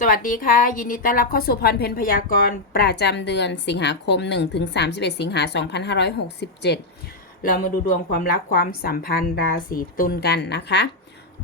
สวัสดีค่ะ ยินดีต้อนรับเข้าสู่พรเพนพยากรณ์ประจำเดือนสิงหาคม 1 ถึง 31 สิงหา 2567 เรามาดูดวงความรักความสัมพันธ์ราศีตุลกันนะคะ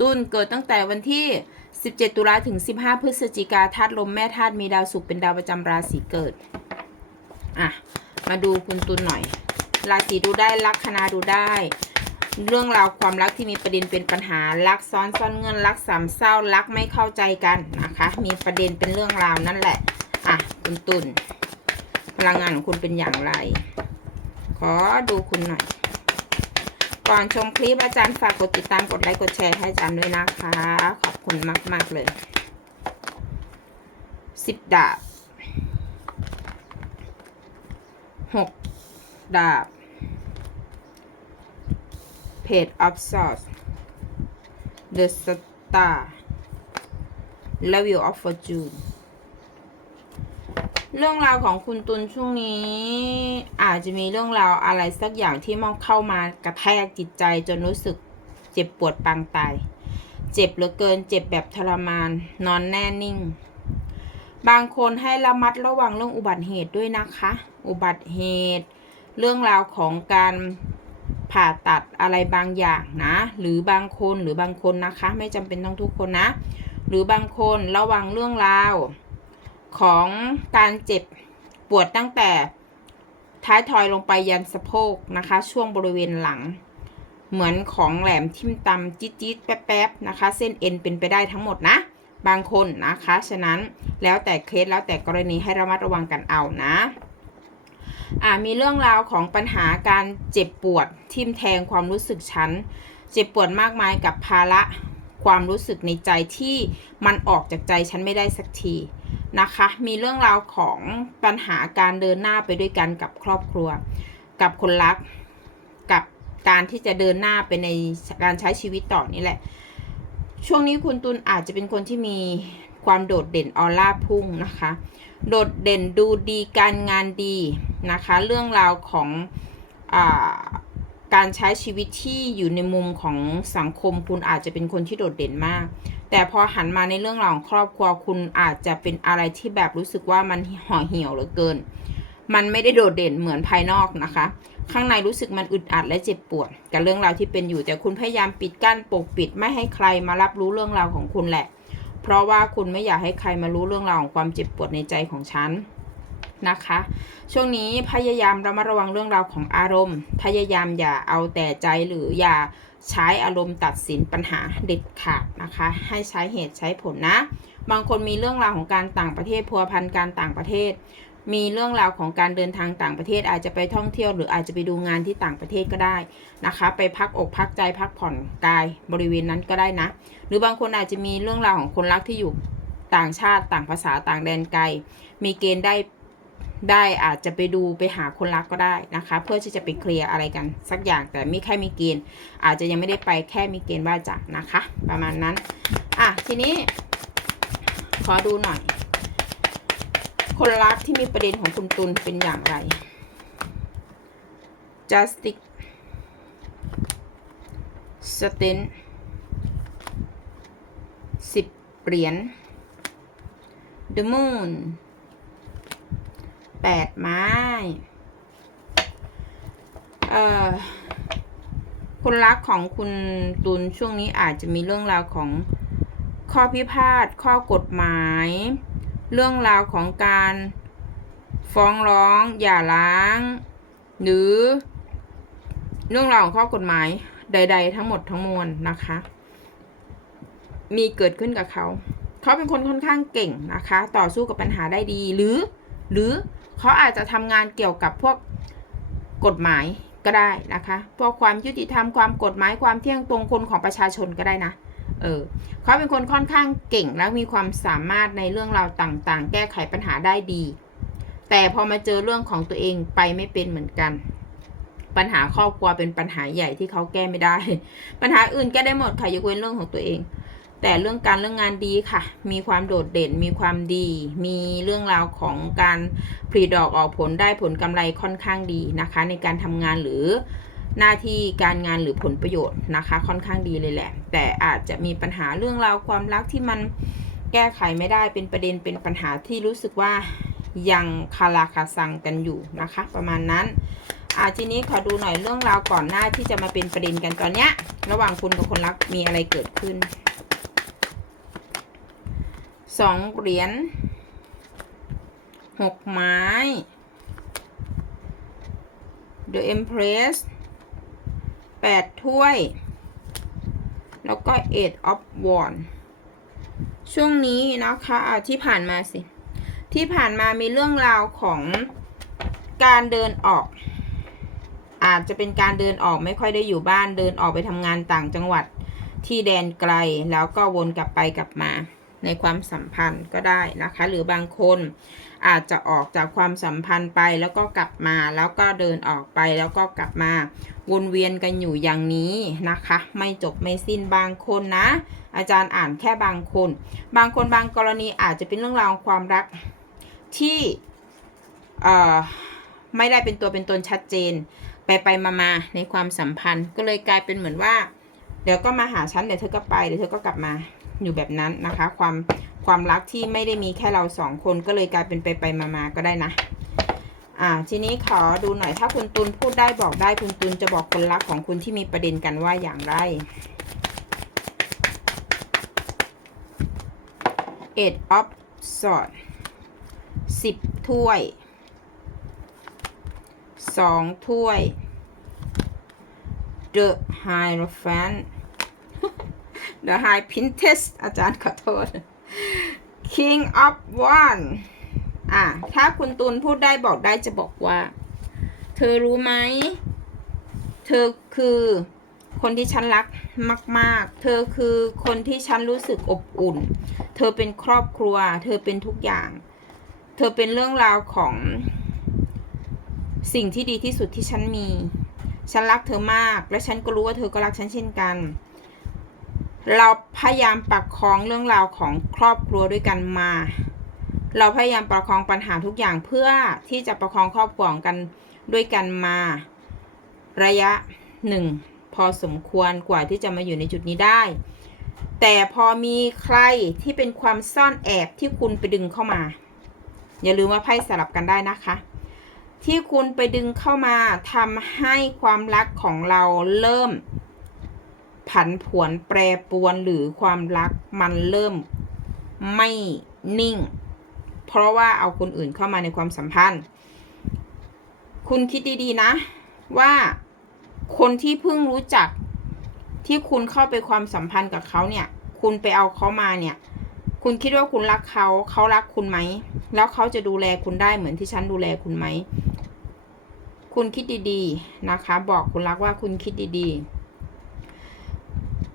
ตุลเกิดตั้งแต่วันที่ 17 ตุลาถึง 15 พฤศจิกาธาตุลมแม่ธาตุมีดาวศุกร์เป็นดาวประจำราศีเกิด อะ มาดูคุณตุลหน่อย ราศีดูได้ลัคนาดูได้ เรื่องราวความรักที่มีประเด็นเป็นปัญหารักซ้อนซ่อนเงินรักสามเศร้ารักไม่เข้าใจกันนะคะ มีประเด็นเป็นเรื่องราวนั่นแหละอะคุณตุลพลังงานของคุณเป็นอย่างไร ขอดูคุณหน่อย ก่อนชมคลิปอาจารย์ฝากกดติดตามกดไลค์กดแชร์ให้อาจารย์ด้วยนะคะ ขอบคุณมาก ๆ เลยสิบดาบหกดาบ Page of Swords The Star และ Wheel of Fortune เรื่องราวของคุณตุลช่วงนี้ อาจจะมีเรื่องราวอะไรสักอย่างที่มันเข้ามากระแทกจิตใจจนรู้สึกเจ็บปวดปางตาย เจ็บเหลือเกินเจ็บแบบทรมาน นอนแน่นิ่ง บางคนให้ระมัดระวังเรื่องอุบัติเหตุด้วยนะคะ อุบัติเหตุ เรื่องราวของการ ผ่าตัดอะไรบางอย่างนะ หรือบางคนหรือบางคนนะคะ ไม่จำเป็นต้องทุกคนนะ หรือบางคนระวังเรื่องราว ของการเจ็บปวดตั้งแต่ท้ายทอยลงไปยันสะโพกนะคะ ช่วงบริเวณหลัง เหมือนของแหลมทิ่มตำจี๊ดจี๊ดแป๊บๆนะคะ เส้นเอ็นเป็นไปได้ทั้งหมดนะ บางคนนะคะ ฉะนั้นแล้วแต่เคสแล้วแต่กรณีให้ระมัดระวังกันเอานะ มีเรื่องราวของปัญหาการเจ็บปวดทิ่มแทงความรู้สึกฉัน เจ็บปวดมากมายกับภาระความรู้สึกในใจที่มันออกจากใจฉันไม่ได้สักทีนะคะ มีเรื่องราวของปัญหาการเดินหน้าไปด้วยกันกับครอบครัว กับคนรัก กับการที่จะเดินหน้าไปในการใช้ชีวิตต่อนี่แหละ ช่วงนี้คุณตุลอาจจะเป็นคนที่มีความโดดเด่นออร่าพุ่งนะคะ โดดเด่นดูดีการงานดีนะคะ เรื่องราวของอการใช้ชีวิตที่อยู่ในมุมของสังคมคุณอาจจะเป็นคนที่โดดเด่นมาก แต่พอหันมาในเรื่องราวของครอบครัวคุณอาจจะเป็นอะไรที่แบบรู้สึกว่ามันห่อเหี่ยวเหลือเกิน มันไม่ได้โดดเด่นเหมือนภายนอกนะคะ ข้างในรู้สึกมันอึดอัดและเจ็บปวด กับเรื่องราวที่เป็นอยู่แต่คุณพยายามปิดกั้นปกปิดไม่ให้ใครมารับรู้เรื่องราวของคุณแหละ เพราะว่าคุณไม่อยากให้ใครมารู้เรื่องราวของความเจ็บปวดในใจของฉันนะคะ ช่วงนี้พยายามระมัดระวังเรื่องราวของอารมณ์ พยายามอย่าเอาแต่ใจหรืออย่าใช้อารมณ์ตัดสินปัญหาเด็ดขาดนะคะ ให้ใช้เหตุใช้ผลนะ บางคนมีเรื่องราวของการต่างประเทศพัวพันการต่างประเทศ มีเรื่องราวของการเดินทางต่างประเทศอาจจะไปท่องเที่ยว หรืออาจจะไปดูงานที่ต่างประเทศก็ได้นะคะ ไปพักอกพักใจพักผ่อนกายบริเวณนั้นก็ได้นะ หรือบางคนอาจจะมีเรื่องราวของคนรักที่อยู่ต่างชาติต่างภาษาต่างแดนไกล มีเกณฑ์ได้ได้อาจจะไปดูไปหาคนรักก็ได้นะคะ เพื่อที่จะไปเคลียร์อะไรกัน สักอย่างแต่ไม่แค่มีเกณฑ์ อาจจะยังไม่ได้ไปแค่มีเกณฑ์ว่าจะนะคะ ประมาณนั้น อะทีนี้ขอดูหน่อย คนรักที่มีประเด็นของคุณตุลเป็นอย่างไร justice sten สิบเหรียญ the moon แปดไม้ เอ่อคนรักของคุณตุลช่วงนี้อาจจะมีเรื่องราวของข้อพิพาท ข้อกฎหมาย เรื่องราวของการฟ้องร้องหย่าร้าง หรือ เรื่องราวของข้อกฎหมายใด ๆ ทั้งหมดทั้งมวลนะคะ มีเกิดขึ้นกับเขา เขาเป็นคนค่อนข้างเก่งนะคะ ต่อสู้กับปัญหาได้ดีหรือ หรือเขาอาจจะทำงานเกี่ยวกับพวกกฎหมายก็ได้นะคะพวกความยุติธรรมความกฎหมายความเที่ยงตรงคนของประชาชนก็ได้นะ เออเขาเป็นคนค่อนข้างเก่งและมีความสามารถในเรื่องราวต่างๆ แก้ไขปัญหาได้ดี แต่พอมาเจอเรื่องของตัวเองไปไม่เป็นเหมือนกัน ปัญหาครอบครัวเป็นปัญหาใหญ่ที่เขาแก้ไม่ได้ ปัญหาอื่นแก้ได้หมดค่ะยกเว้นเรื่องของตัวเอง แต่เรื่องการเรื่องงานดีค่ะ มีความโดดเด่นมีความดี มีเรื่องราวของการผลิดอกออกผลได้ผลกำไรค่อนข้างดีนะคะ ในการทำงานหรือ หน้าที่การงานหรือผลประโยชน์นะคะ ค่อนข้างดีเลยแหละ แต่อาจจะมีปัญหาเรื่องราวความรักที่มันแก้ไขไม่ได้เป็นประเด็นเป็นปัญหาที่รู้สึกว่ายังคาราคาซังกันอยู่นะคะ ประมาณนั้นอ่าทีนี้ขอดูหน่อยเรื่องราวก่อนหน้าที่จะมาเป็นประเด็นกันตอนเนี้ย ระหว่างคุณกับคนรักมีอะไรเกิดขึ้นสองเหรียญหกไม้ The Empress แปดถ้วย แล้วก็ Eight of Wands ช่วงนี้นะคะอะที่ผ่านมาสิ ที่ผ่านมามีเรื่องราวของการเดินออก อาจจะเป็นการเดินออกไม่ค่อยได้อยู่บ้านเดินออกไปทำงานต่างจังหวัดที่แดนไกลแล้วก็วนกลับไปกลับมา ในความสัมพันธ์ก็ได้นะคะ หรือบางคนอาจจะออกจากความสัมพันธ์ไปแล้วก็กลับมาแล้วก็เดินออกไปแล้วก็กลับมาวนเวียนกันอยู่อย่างนี้นะคะ ไม่จบไม่สิ้นบางคนนะ อาจารย์อ่านแค่บางคน บางคนบางกรณีอาจจะเป็นเรื่องราวความรักที่ไม่ได้เป็นตัวเป็นตนชัดเจน ไปไปมามาในความสัมพันธ์ ก็เลยกลายเป็นเหมือนว่า เดี๋ยวก็มาหาฉันเดี๋ยวเธอก็ไปเดี๋ยวเธอก็กลับมา อยู่แบบนั้นนะคะ ความความรักที่ไม่ได้มีแค่เราสองคนก็เลยกลายเป็นไปไปมามาก็ได้นะ อ่า ทีนี้ขอดูหน่อยถ้าคุณตุลพูดได้บอกได้คุณตุลจะบอกคนรักของคุณที่มีประเด็นกันว่าอย่างไร eight of swords สิบถ้วยสองถ้วย the hierophant the high princess อาจารย์ขอโทษ king of one อะ ถ้าคุณตูนพูดได้บอกได้จะบอกว่า เธอรู้ไหม เธอคือคนที่ฉันรักมาก ๆ เธอคือคนที่ฉันรู้สึกอบอุ่น เธอเป็นครอบครัว เธอเป็นทุกอย่าง เธอเป็นเรื่องราวของสิ่งที่ดีที่สุดที่ฉันมี ฉันรักเธอมาก และฉันก็รู้ว่าเธอก็รักฉันเช่นกัน เราพยายามประคองเรื่องราวของครอบครัวด้วยกันมา เราพยายามประคองปัญหาทุกอย่างเพื่อที่จะประคองครอบครัวของกันด้วยกันมา ระยะหนึ่งพอสมควรกว่าที่จะมาอยู่ในจุดนี้ได้ แต่พอมีใครที่เป็นความซ่อนแอบที่คุณไปดึงเข้ามา อย่าลืมว่าไพ่สลับกันได้นะคะ ที่คุณไปดึงเข้ามาทำให้ความรักของเราเริ่ม ผันผวนแปรปรวนหรือความรักมันเริ่มไม่นิ่ง เพราะว่าเอาคนอื่นเข้ามาในความสัมพันธ์ คุณคิดดีๆนะ ว่าคนที่เพิ่งรู้จักที่คุณเข้าไปความสัมพันธ์กับเขาเนี่ย คุณไปเอาเขามาเนี่ย คุณคิดว่าคุณรักเขาเขารักคุณไหม แล้วเขาจะดูแลคุณได้เหมือนที่ฉันดูแลคุณไหม คุณคิดดีๆนะคะ บอกคุณรักว่าคุณคิดดีๆ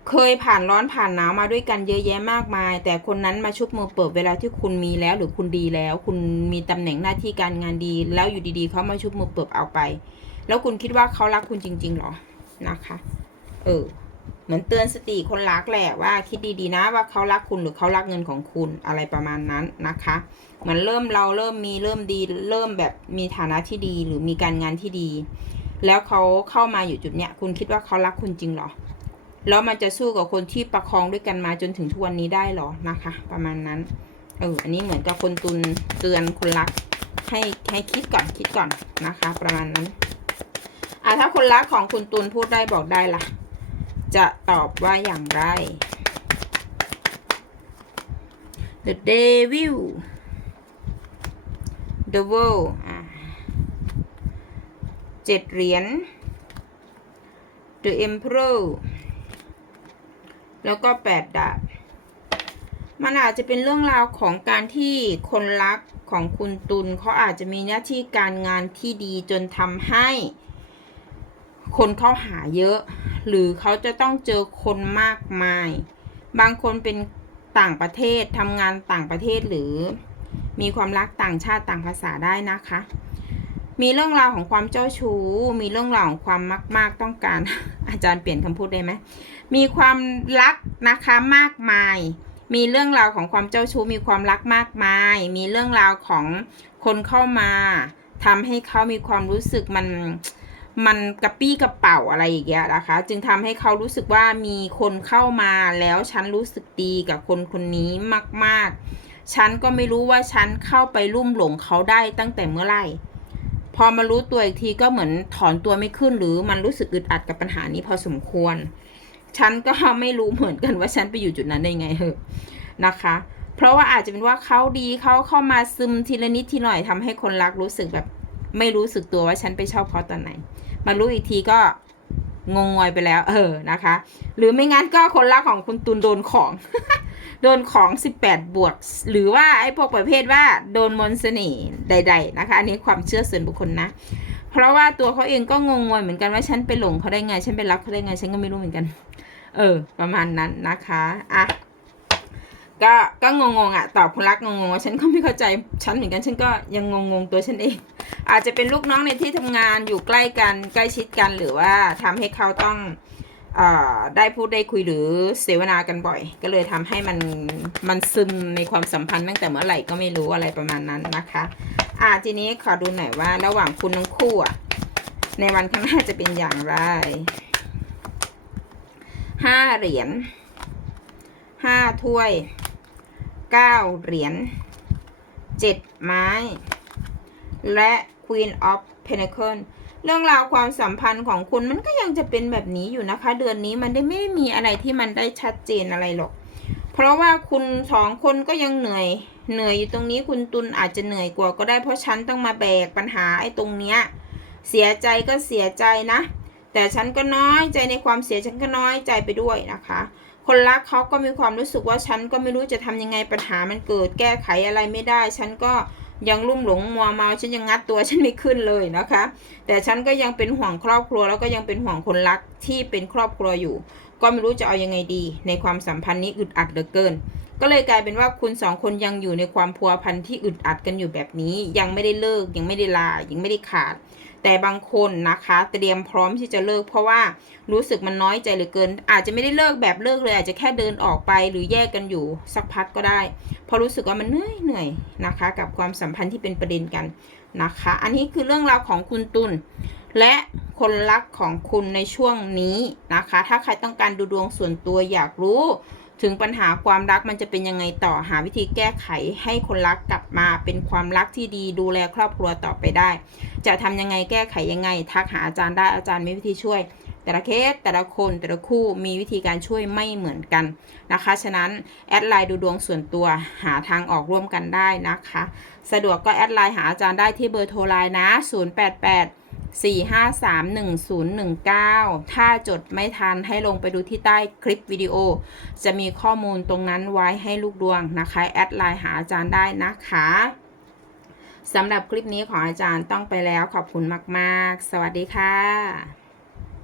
เคยผ่านร้อนผ่านหนาวมาด้วยกันเยอะแยะมากมาย แต่คนนั้นมาชุบมือเปิดเวลาที่คุณมีแล้วหรือคุณดีแล้ว คุณมีตำแหน่งหน้าที่การงานดี แล้วอยู่ดีๆเขามาชุบมือเปิดเอาไป แล้วคุณคิดว่าเขารักคุณจริง ๆหรอนะคะ เออเหมือนเตือนสติคนรักแหละว่าคิดดีๆนะว่าเขารักคุณหรือเขารักเงินของคุณอะไรประมาณนั้นนะคะเหมือนเริ่มเราเริ่มมีเริ่มดีเริ่มแบบมีฐานะที่ดีหรือมีการงานที่ดี แล้วเขาเข้ามาอยู่จุดเนี้ยคุณคิดว่าเขารักคุณจริงหรอ แล้วมันจะสู้กับคนที่ประคองด้วยกันมาจนถึงทุกวันนี้ได้หรอนะคะ ประมาณนั้น เออ อันนี้เหมือนกับคนตุนเตือนคนรัก ให้ให้คิดก่อนคิดก่อนนะคะ ประมาณนั้นอะถ้าคนรักของคุณตุนพูดได้บอกได้ล่ะ จะตอบว่าอย่างไร The Devil The World เจ็ดเหรียญ The Emperor แล้วก็แปดดาบมันอาจจะเป็นเรื่องราวของการที่คนรักของคุณตุลเขาอาจจะมีหน้าที่การงานที่ดีจนทำให้ คนเข้าหาเยอะ หรือเขาจะต้องเจอคนมากมาย บางคนเป็นต่างประเทศทำงานต่างประเทศหรือมีความรักต่างชาติต่างภาษาได้นะคะ มีเรื่องราวของความเจ้าชู้ มีเรื่องราวของความมาก ๆ ต้องการ อาจารย์เปลี่ยนคำพูดได้ไหม มีความรักนะคะมากมาย มีเรื่องราวของความเจ้าชู้ มีความรักมากมาย มีเรื่องราวของคนเข้ามาทำให้เขามีความรู้สึกมันมันกระปี้กระเป๋าอะไรอย่างเงี้ยนะคะ จึงทำให้เขารู้สึกว่ามีคนเข้ามาแล้วฉันรู้สึกดีกับคนคนนี้มาก ๆ ฉันก็ไม่รู้ว่าฉันเข้าไปลุ่มหลงเขาได้ตั้งแต่เมื่อไหร่ พอมารู้ตัวอีกทีก็เหมือนถอนตัวไม่ขึ้นหรือมันรู้สึกอึดอัดกับปัญหานี้พอสมควร ฉันก็ไม่รู้เหมือนกันว่าฉันไปอยู่จุดนั้นได้ไงเหอะนะคะ เพราะว่าอาจจะเป็นว่าเขาดีเขาเข้ามาซึมทีละนิดทีหน่อยทำให้คนรักรู้สึกแบบ ไม่รู้สึกตัวว่าฉันไปชอบเขาตอนไหน มารู้อีกทีก็ งงงวยไปแล้ว เออนะคะ หรือไม่งั้นก็คนรักของคุณตุนโดนของ โดนของ 18 บวก หรือว่าไอ้พวกประเภทว่าโดนมนต์เสน่ห์ใด ๆ นะคะ อันนี้ความเชื่อส่วนบุคคลนะ เพราะว่าตัวเขาเองก็งงงวยเหมือนกันว่าฉันไปหลงเขาได้ไง ฉันไปรักเขาได้ไง ฉันก็ไม่รู้เหมือนกัน เออ ประมาณนั้นนะคะอะก็ก็งงๆอะตอบคุณรักงงๆว่าฉันก็ไม่เข้าใจฉันเหมือนกันฉันก็ยังงงๆตัวฉันเอง อาจจะเป็นลูกน้องในที่ทำงานอยู่ใกล้กันใกล้ชิดกัน หรือว่าทำให้เขาต้องอได้พูดได้คุยหรือเสวนากันบ่อย ก็เลยทำให้มันมันซึมในความสัมพันธ์ตั้งแต่เมื่อไหร่ก็ไม่รู้อะไรประมาณนั้นนะคะอ่าทีนี้ขอดูหน่อยว่าระหว่างคุณทั้งคู่อะในวันข้างหน้าจะเป็นอย่างไรห้าเหรียญห้าถ้วยเก้าเหรียญเจ็ดไม้ และ Queen of Pentacle เรื่องราวความสัมพันธ์ของคุณมันก็ยังจะเป็นแบบนี้อยู่นะคะ เดือนนี้มันได้ไม่มีอะไรที่มันได้ชัดเจนอะไรหรอก เพราะว่าคุณสองคนก็ยังเหนื่อย เหนื่อยอยู่ตรงนี้คุณตุลอาจจะเหนื่อยกว่าก็ได้เพราะฉันต้องมาแบกปัญหาไอ้ตรงเนี้ยเสียใจก็เสียใจนะ แต่ฉันก็น้อยใจในความเสียฉันก็น้อยใจไปด้วยนะคะ คนรักเขาก็มีความรู้สึกว่าฉันก็ไม่รู้จะทำยังไงปัญหามันเกิดแก้ไขอะไรไม่ได้ ฉันก็ ยังลุ่มหลงมัวเมาฉันยังงัดตัวฉันไม่ขึ้นเลยนะคะ แต่ฉันก็ยังเป็นห่วงครอบครัวแล้วก็ยังเป็นห่วงคนรักที่เป็นครอบครัวอยู่ ก็ไม่รู้จะเอายังไงดี ในความสัมพันธ์นี้อึดอัดเหลือเกิน ก็เลยกลายเป็นว่าคุณสองคนยังอยู่ในความพัวพันที่อึดอัดกันอยู่แบบนี้ ยังไม่ได้เลิกยังไม่ได้ลายังไม่ได้ขาด แต่บางคนนะคะเตรียมพร้อมที่จะเลิก เพราะว่ารู้สึกมันน้อยใจเหลือเกิน อาจจะไม่ได้เลิกแบบเลิกเลย อาจจะแค่เดินออกไปหรือแยกกันอยู่สักพักก็ได้ เพราะรู้สึกว่ามันเหนื่อยเหนื่อยนะคะ กับความสัมพันธ์ที่เป็นประเด็นกันนะคะ อันนี้คือเรื่องราวของคุณตุลและคนรักของคุณในช่วงนี้นะคะ ถ้าใครต้องการดูดวงส่วนตัวอยากรู้ ถึงปัญหาความรักมันจะเป็นยังไงต่อหาวิธีแก้ไขให้คนรักกลับมาเป็นความรักที่ดีดูแลครอบครัวต่อไปได้ จะทำยังไงแก้ไขยังไง ทักหาอาจารย์ได้อาจารย์มีวิธีช่วย แต่ละเคสแต่ละคนแต่ละคู่มีวิธีการช่วยไม่เหมือนกันนะคะ ฉะนั้นแอดไลน์ดูดวงส่วนตัวหาทางออกร่วมกันได้นะคะ สะดวกก็แอดไลน์หาอาจารย์ได้ที่เบอร์โทรไลน์นะ 088 4531019 ถ้าจดไม่ทันให้ลงไปดูที่ใต้คลิปวิดีโอ จะมีข้อมูลตรงนั้นไว้ให้ลูกดวงนะคะ แอดไลน์หาอาจารย์ได้นะคะสำหรับคลิปนี้ของอาจารย์ต้องไปแล้วขอบคุณมาก ๆ สวัสดีค่ะ